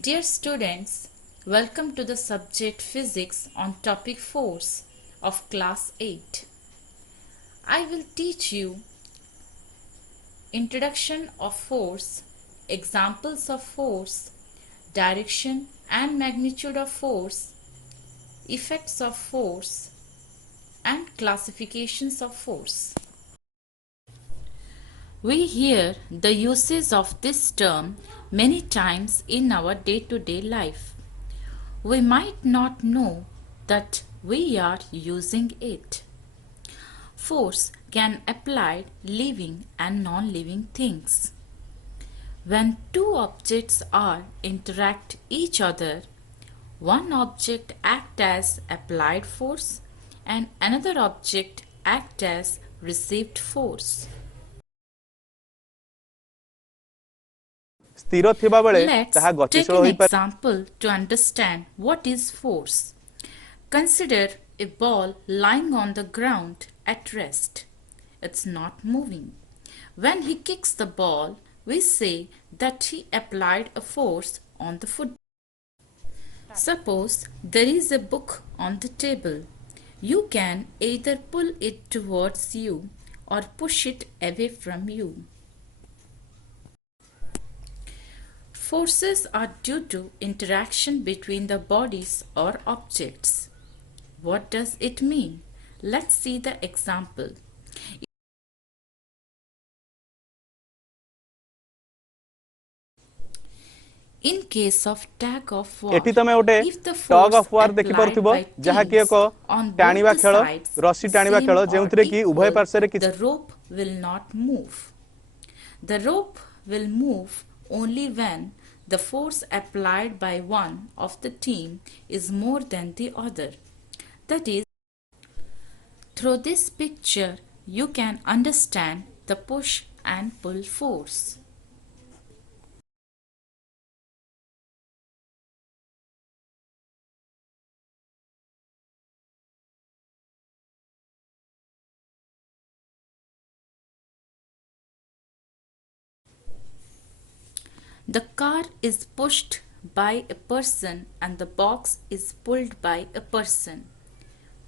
Dear students, welcome to the subject Physics on topic Force of class 8. I will teach you introduction of force, examples of force, direction and magnitude of force, effects of force and classifications of force. We hear the usage of this term many times in our day-to-day life. We might not know that we are using it. Force can apply living and non-living things. When two objects are interact each other, one object act as applied force and another object act as received force. ସ୍ଥିର ଥିବା ବେଳେ Let's ତାହା take ଗତିଶୀଳ an ହୋଇପାରେ। example to understand what is force. Consider a ball lying on the ground at rest. It's not moving. When he kicks the ball, we say that he applied a force on the football. Suppose there is a book on the table. You can either pull it towards you or push it away from you. Forces are due to interaction between the bodies or objects. What does it mean? Let's see the example. In case of tag of war, ଏଠି ତମେ ଗୋଟେ if the tug force of war applied ଦେଖିପାରୁଥିବ, by ଯାହାକି teams ଏକ on both ଟାଣିବା the ଖେଳ, sides ରସି ଟାଣିବା same ଖେଳ, or ଯେଉଁଥିରେ କି ଉଭୟ equal, ପାର୍ଶ୍ୱରେ କିଛି the rope will not move. The rope will move only when the force applied by one of the team is more than the other. That is, through this picture, you can understand the push and pull force. The car is pushed by a person and the box is pulled by a person.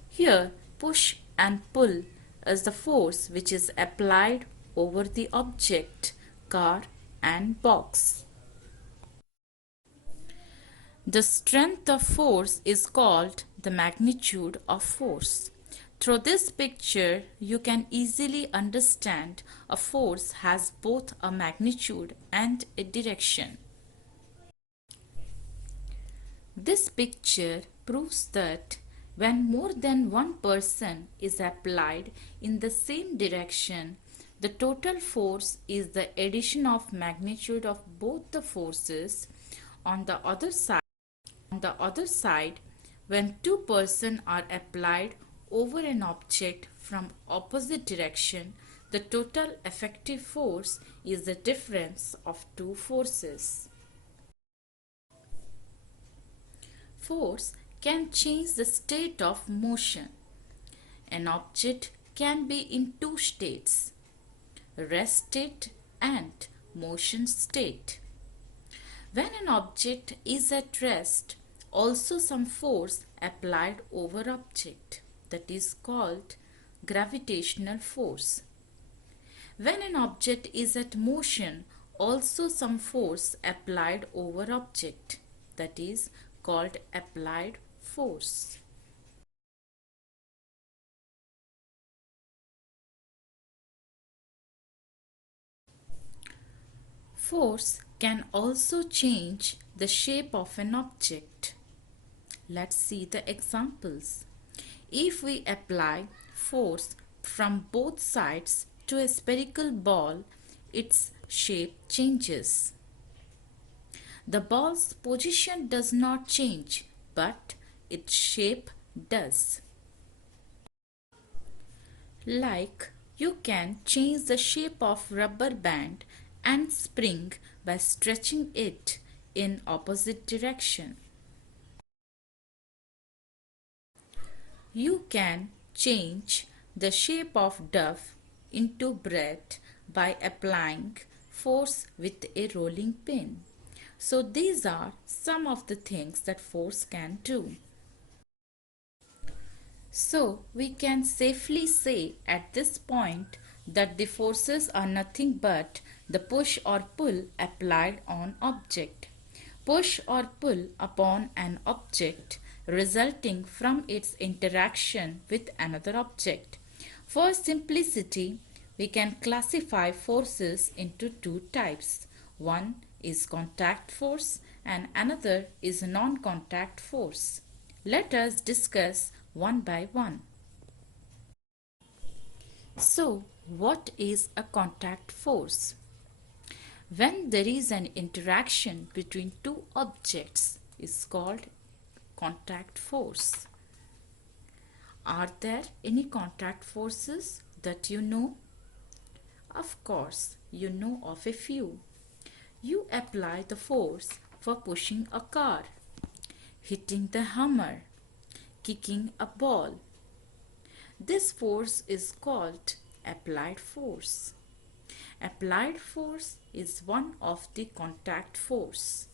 Here, push and pull is the force which is applied over the object, car and box. The strength of force is called the magnitude of force. Through this picture, you can easily understand a force has both a magnitude and a direction. This picture proves that when more than one person is applied in the same direction, the total force is the addition of magnitude of both the forces. On the other side, when two persons are applied over an object from opposite direction, the total effective force is the difference of two forces. Force can change the state of motion. An object can be in two states, rest state and motion state. When an object is at rest, also some force applied over object, that is called gravitational force. When an object is at motion, also some force applied over object, that is called applied force. Force can also change the shape of an object. Let's see the examples. If we apply force from both sides to a spherical ball, its shape changes. The ball's position does not change, but its shape does. Like you can change the shape of rubber band and spring by stretching it in opposite direction. You can change the shape of dove into bread by applying force with a rolling pin. So these are some of the things that force can do. So we can safely say at this point that the forces are nothing but the push or pull applied on object. Push or pull upon an object resulting from its interaction with another object. For simplicity, we can classify forces into two types. One is contact force and another is non-contact force. Let us discuss one by one. So, what is a contact force? When there is an interaction between two objects is called contact force. Are there any contact forces that you know? Of course, you know of a few. You apply the force for pushing a car, hitting the hammer, kicking a ball. This force is called applied force. Applied force is one of the contact force.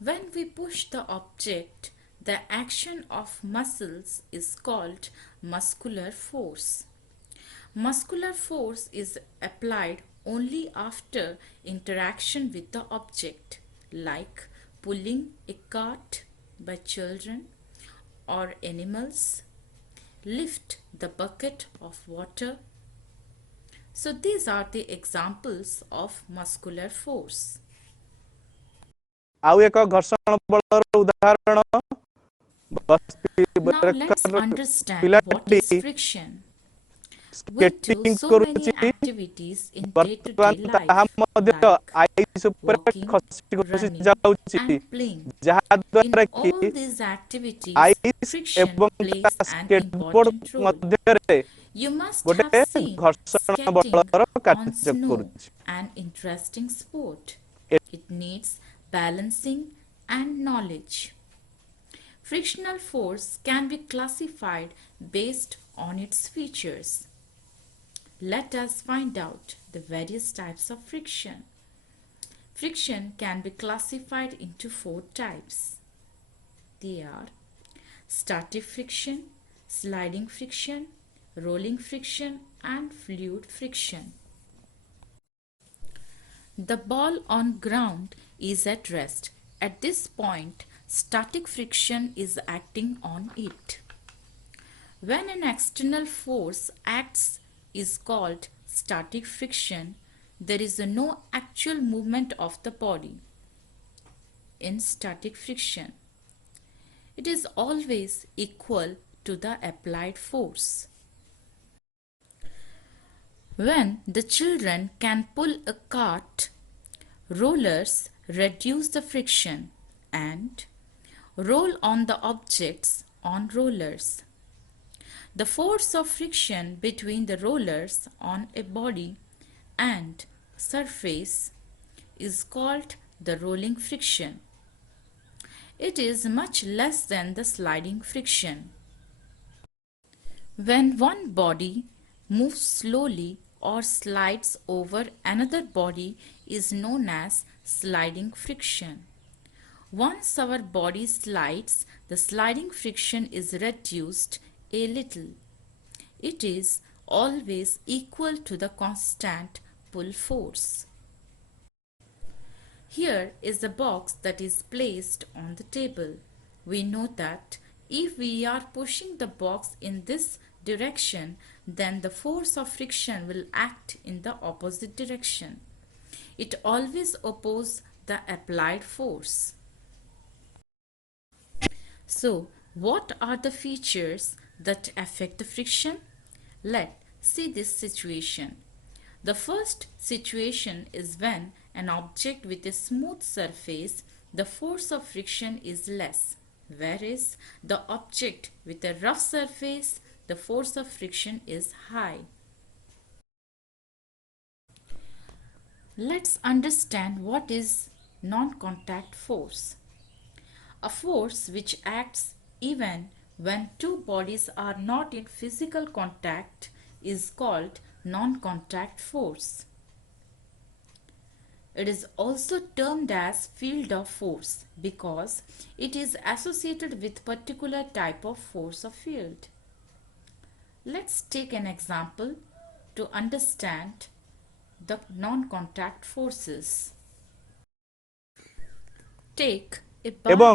When we push the object, the action of muscles is called muscular force. Muscular force is applied only after interaction with the object, like pulling a cart by children or animals, lift the bucket of water. So these are the examples of muscular force. ଆଉ ଏକ ଘର୍ଷଣ ବଳର ଉଦାହରଣ Now let's understand what ପିଲାଟି is friction. We do skating so many କରୁଛି activities in day-to-day ବର୍ତ୍ତମାନ ତାହା life ମଧ୍ୟ like ice ଉପରେ walking, ଖସି ଖସି running ଯାଉଛି and playing. ଯାହା In ଦ୍ୱାରା କି all these activities, ice friction ଏବଂ ତା plays an skateboard important role. ମଧ୍ୟରେ You must have ଗୋଟେ seen ଘର୍ଷଣ skating ବଳର on କାର୍ଯ୍ୟ snow, କରୁଛି। an interesting sport. It needs balancing and knowledge. Frictional force can be classified based on its features. Let us find out the various types of friction. Friction can be classified into four types. They are static friction, sliding friction, rolling friction, and fluid friction. The ball on ground is at rest. At this point, static friction is acting on it. When an external force acts is called static friction. There is no actual movement of the body in static friction. It is always equal to the applied force. When the children can pull a cart, rollers reduce the friction and roll on the objects on rollers. The force of friction between the rollers on a body and surface is called the rolling friction. It is much less than the sliding friction. When one body moves slowly or slides over another body is known as sliding friction. Once our body slides, the sliding friction is reduced a little. It is always equal to the constant pull force. Here is a box that is placed on the table. We know that if we are pushing the box in this direction, then the force of friction will act in the opposite direction. It always opposes the applied force. So, what are the features that affect the friction? Let's see this situation. The first situation is when an object with a smooth surface, the force of friction is less, whereas the object with a rough surface, the force of friction is high. Let's understand what is non-contact force. A force which acts even when two bodies are not in physical contact is called non-contact force. It is also termed as field of force because it is associated with particular type of force or field. Let's take an example to understand the non-contact forces. Take a bar ଏବଂ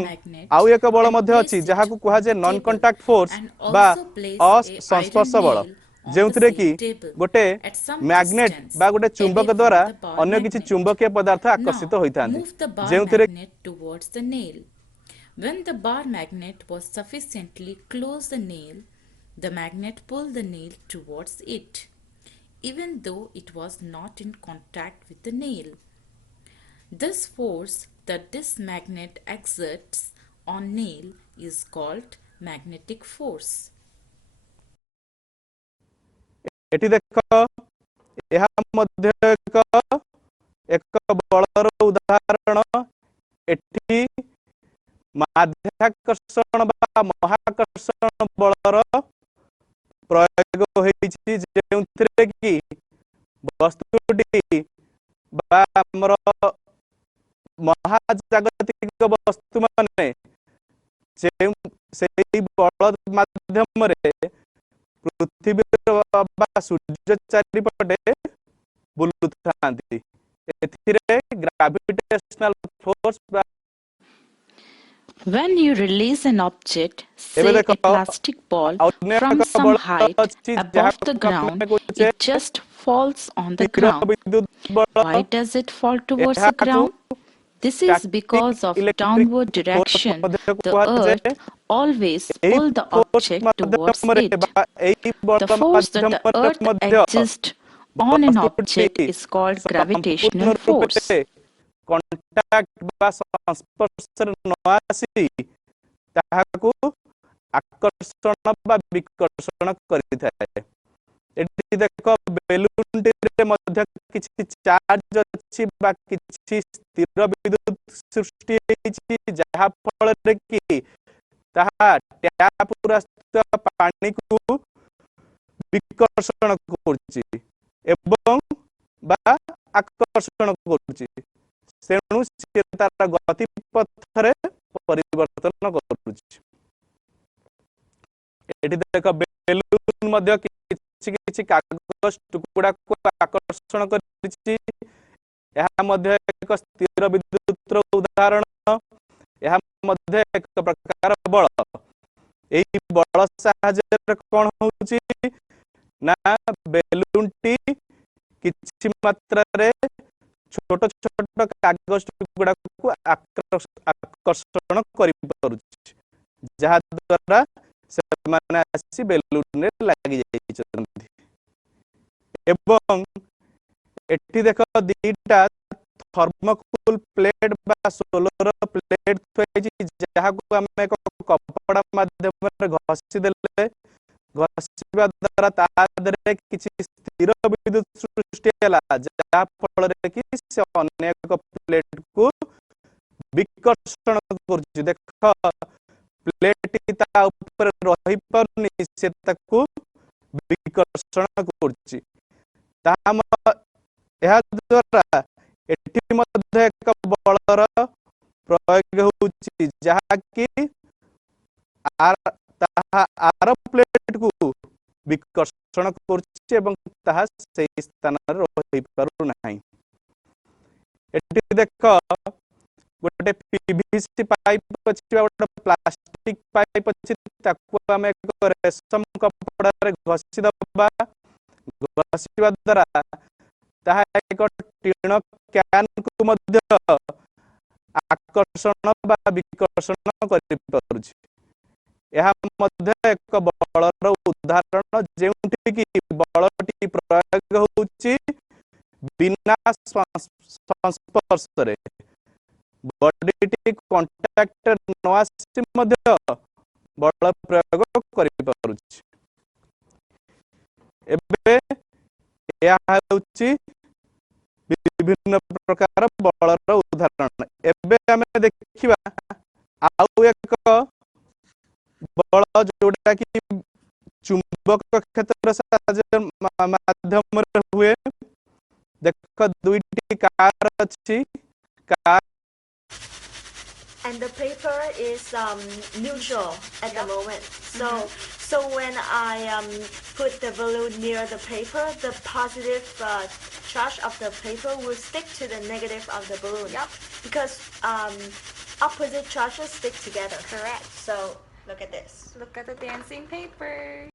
ଆଉ magnet ଏକ ବଳ and ମଧ୍ୟ ଅଛି place it ଯାହାକୁ on the କୁହାଯାଏ non table contact force and ବା also place a iron ଅସଂସ୍ପର୍ଶ ବଳ, nail on the ଯେଉଁଥିରେ କି same table ଗୋଟେ at some ମ୍ୟାଗ୍ନେଟ distance ବା ଗୋଟେ away ଚୁମ୍ବକ from ଦ୍ୱାରା the bar ଅନ୍ୟ କିଛି magnet. ଚୁମ୍ବକୀୟ ପଦାର୍ଥ Now ଆକର୍ଷିତ ହୋଇଥାନ୍ତି, move the bar ଯେଉଁଥିରେ magnet towards the nail. When the bar magnet was sufficiently close the nail, the magnet pulled the nail towards it, even though it was not in contact with the nail. This force that this magnet exerts on nail is called magnetic force. ଏଠି ଦେଖ ଏହା ମଧ୍ୟ ଏକ ବଳର ଉଦାହରଣ। ଏଠି ମାଧ୍ୟାକର୍ଷଣ ବା ମହାକର୍ଷଣ ବଳର ପ୍ରୟୋଗ ହୋଇଛି, ଯେଉଁଥିରେ କି ବସ୍ତୁଟି ବା ଆମର ମହାଜାଗତିକ ବସ୍ତୁ ମାନେ ସେହି ବଳ ମାଧ୍ୟମରେ ପୃଥିବୀର ବା ସୂର୍ଯ୍ୟ ଚାରିପଟେ ବୁଲୁଥାନ୍ତି। ଏଥିରେ ଗ୍ରାଭିଟେସନାଲ ଫୋର୍ସ ବା When you release an object, ଏବେ say ଦେଖ a plastic ball, ଅନ୍ୟ from ଏକ some ବଳ height ଅଛି above the ଯାହାକୁ ground, ଆମେ କହୁଛେ it just falls on the ସ୍ଥିର ground. ବିଦ୍ୟୁତ ବଳ। Why does it fall towards the ଏହାକୁ ground? This is static because of electric downward force direction. ମଧ୍ୟ The କୁହାଯାଏ। earth always ଏହି pull the force object towards ମାଧ୍ୟମରେ it. ବା ଏହି The Bal force that the ମାଧ୍ୟମରେ earth ମଧ୍ୟ exists on an ବସ୍ତୁଟି object is called ସମ୍ପୂର୍ଣ୍ଣ gravitational force. ରୂପେ କଣ୍ଟାକ୍ଟ ବା ସଂସ୍ପର୍ଶରେ ନ ଆସି ତାହାକୁ ଆକର୍ଷଣ ବା ବିକର୍ଷଣ କରିଥାଏ। ଏଠି ଦେଖ ବେଲୁନଟିରେ ମଧ୍ୟ କିଛି ଚାର୍ଜ ଅଛି ବା କିଛି ସ୍ଥିର ବିଦ୍ୟୁତ ସୃଷ୍ଟି ହେଇଛି, ଯାହା ଫଳରେ କି ତାହା ଟ୍ୟାପରୁ ଆସୁଥିବା ପାଣିକୁ ବିକର୍ଷଣ କରୁଛି ଏବଂ ବା ଆକର୍ଷଣ କରୁଛି। ତେଣୁ ସେ ତାର ଗତି ପଥରେ ପରିବର୍ତ୍ତନ କରୁଛି। ଏଠି ଦେଖ ବେଲୁନ ମଧ୍ୟ କିଛି କିଛି କାଗଜ ଟୁକୁଡ଼ାକୁ ଆକର୍ଷଣ କରିଛି। ଏହା ମଧ୍ୟ ଏକ ସ୍ଥିର ବିଦ୍ୟୁତର ଉଦାହରଣ। ଏହା ମଧ୍ୟ ଏକ ପ୍ରକାର ବଳ। ଏହି ବଳ ସାହାଯ୍ୟରେ କଣ ହଉଛି ନା ବେଲୁନଟି କିଛି ମାତ୍ରାରେ ଛୋଟ ଛୋଟ କାଗଜ ଟୁକୁଡ଼ାକୁ ଆକର୍ଷଣ କରିପାରୁଛି, ଯାହା ଦ୍ୱାରା ସେମାନେ ଆସି ବେଲୁନରେ ଲାଗି ଯାଇଛନ୍ତି। ଏବଂ ଏଠି ଦେଖ ଦିଟା ଥର୍ମୋକୁଲ ପ୍ଲେଟ୍ ବା ସୋଲର ପ୍ଲେଟ୍ ଥୁଆଯାଇଛି, ଯାହାକୁ ଆମେ ଏକ କପଡ଼ା ମାଧ୍ୟମରେ ଘଷି ଦେଲେ ଘଷିବା ଦ୍ୱାରା ତା ଦେହରେ କିଛି ସ୍ଥିର ବିଦ୍ୟୁତ ସୃଷ୍ଟି ହେଲା, ଯାହା ଫଳରେ କି ସେ ଅନ୍ୟ ଏକ ପ୍ଲେଟକୁ ବିକର୍ଷଣ କରୁଛି। ଦେଖ ପ୍ଲେଟଟି ତା ଉପରେ ରହିପାରୁନି, ସେ ତାକୁ ବିକର୍ଷଣ କରୁଛି। ଏହା ଦ୍ୱାରା ଏଠି ମଧ୍ୟ ଏକ ବଳର ପ୍ରୟୋଗ ହେଉଛି, ଯାହାକି ତାହା ଆର ପ୍ଲେଟକୁ ବିକର୍ଷଣ କରୁଛି ଏବଂ ତାହା ସେହି ସ୍ଥାନରେ ରହିପାରୁନାହିଁ। ଏଠି ଦେଖ ଗୋଟେ ପିଭିସି ପାଇପ୍ ଅଛି ବା ଗୋଟେ ପ୍ଲାଷ୍ଟିକ ପାଇପ୍ ଅଛି, ତାକୁ ଆମେ ଏକ ରେଶମ କପଡ଼ାରେ ଘଷି ଦେବା। ଘଷିବା ଦ୍ୱାରା ତାହା ଏକ ଟିଣ କ୍ୟାନକୁ ମଧ୍ୟ ଆକର୍ଷଣ ବା ବିକର୍ଷଣ କରିପାରୁଛି। ଏହା ମଧ୍ୟ ଏକ ବଳର ଉଦାହରଣ, ଯେଉଁଠିକି ବଳଟି ପ୍ରୟୋଗ ହେଉଛି ବିନା ସଂସ୍ପର୍ଶରେ। ବଡିଟି କଣ୍ଟାକ୍ଟରେ ନ ଆସି ମଧ୍ୟ ବଳ ପ୍ରୟୋଗ କରିପାରୁଛି। ଏବେ ଏହା ହେଉଛି ବିଭିନ୍ନ ପ୍ରକାର ବଳର ଉଦାହରଣ। ଏବେ ଆମେ ଦେଖିବା ଆଉ ଏକ ବଳ, ଯୋଉଟା କି ଚୁମ୍ବକ କ୍ଷେତ୍ର ମାଧ୍ୟମରେ ହୁଏ ଦେଖ ଦୁଇଟି କାର ଅଛି car And the paper is neutral at the moment. So when I put the balloon near the paper, the positive charge of the paper will stick to the negative of the balloon. Yep. Because opposite charges stick together. Correct. So look at this. Look at the dancing paper.